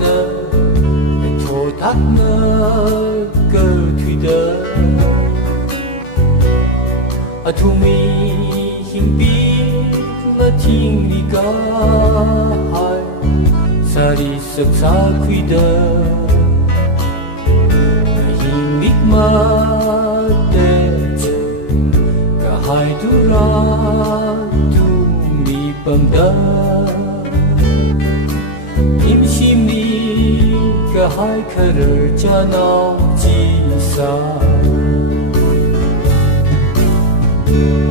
nơ thô thắt nơ cơ thủy đơ thu mi hình bi mà thiên đi cả hai sa đi sắc sa quy đơ hình mít mà cả hai tu ra tu mi bầm đơ im sim đi cả hai khờ cha nào chi sa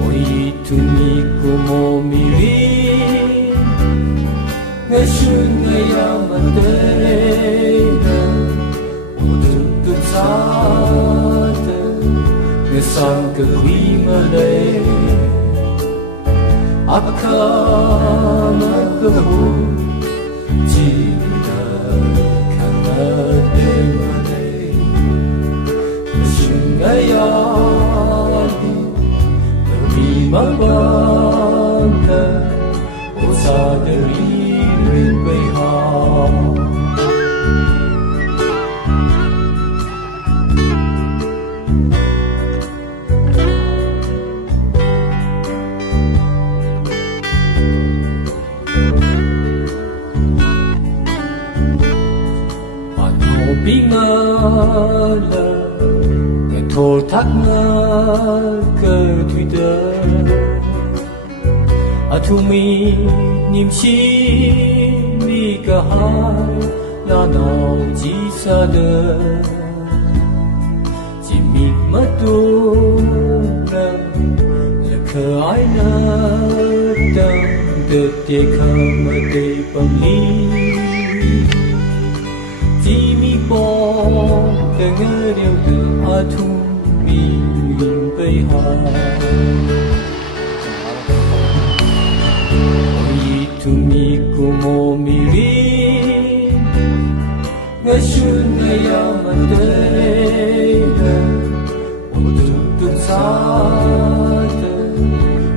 ôi tu mi como mi ri ngày xuân ngày amatena tu sa ngày sang cái quý mà đây akana cái hồ chỉ là khana đây mà đây ngày xuân ngày ani vì mà ban ô sa đời rin bay ha bị ngờ là người thô thắt ngờ cơ thủy đơ thu mi niềm chi mi cả hai là nào chỉ xa đơ chỉ mình mất tu là khờ ai nơ đâm được tiếc không mà để bằng ly chỉ mi bỏ cái ngỡ điều từ thu mi nhìn bay hà ôi thu mi como mi ri ngày xuân ngày amatena ôi tu sa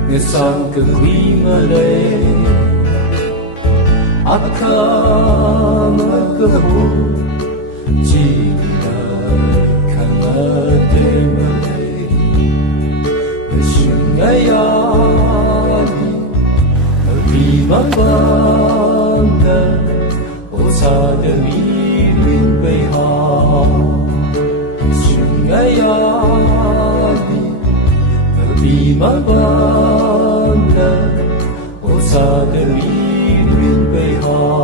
ngày sang cái quý mà đây akana cái hồ chỉ là khana để mà đây ngày xuân ngày ani vì mà ban ô sa đời rin bay ha xuân ngày ani vì mà ban ô sa đời rin bay ha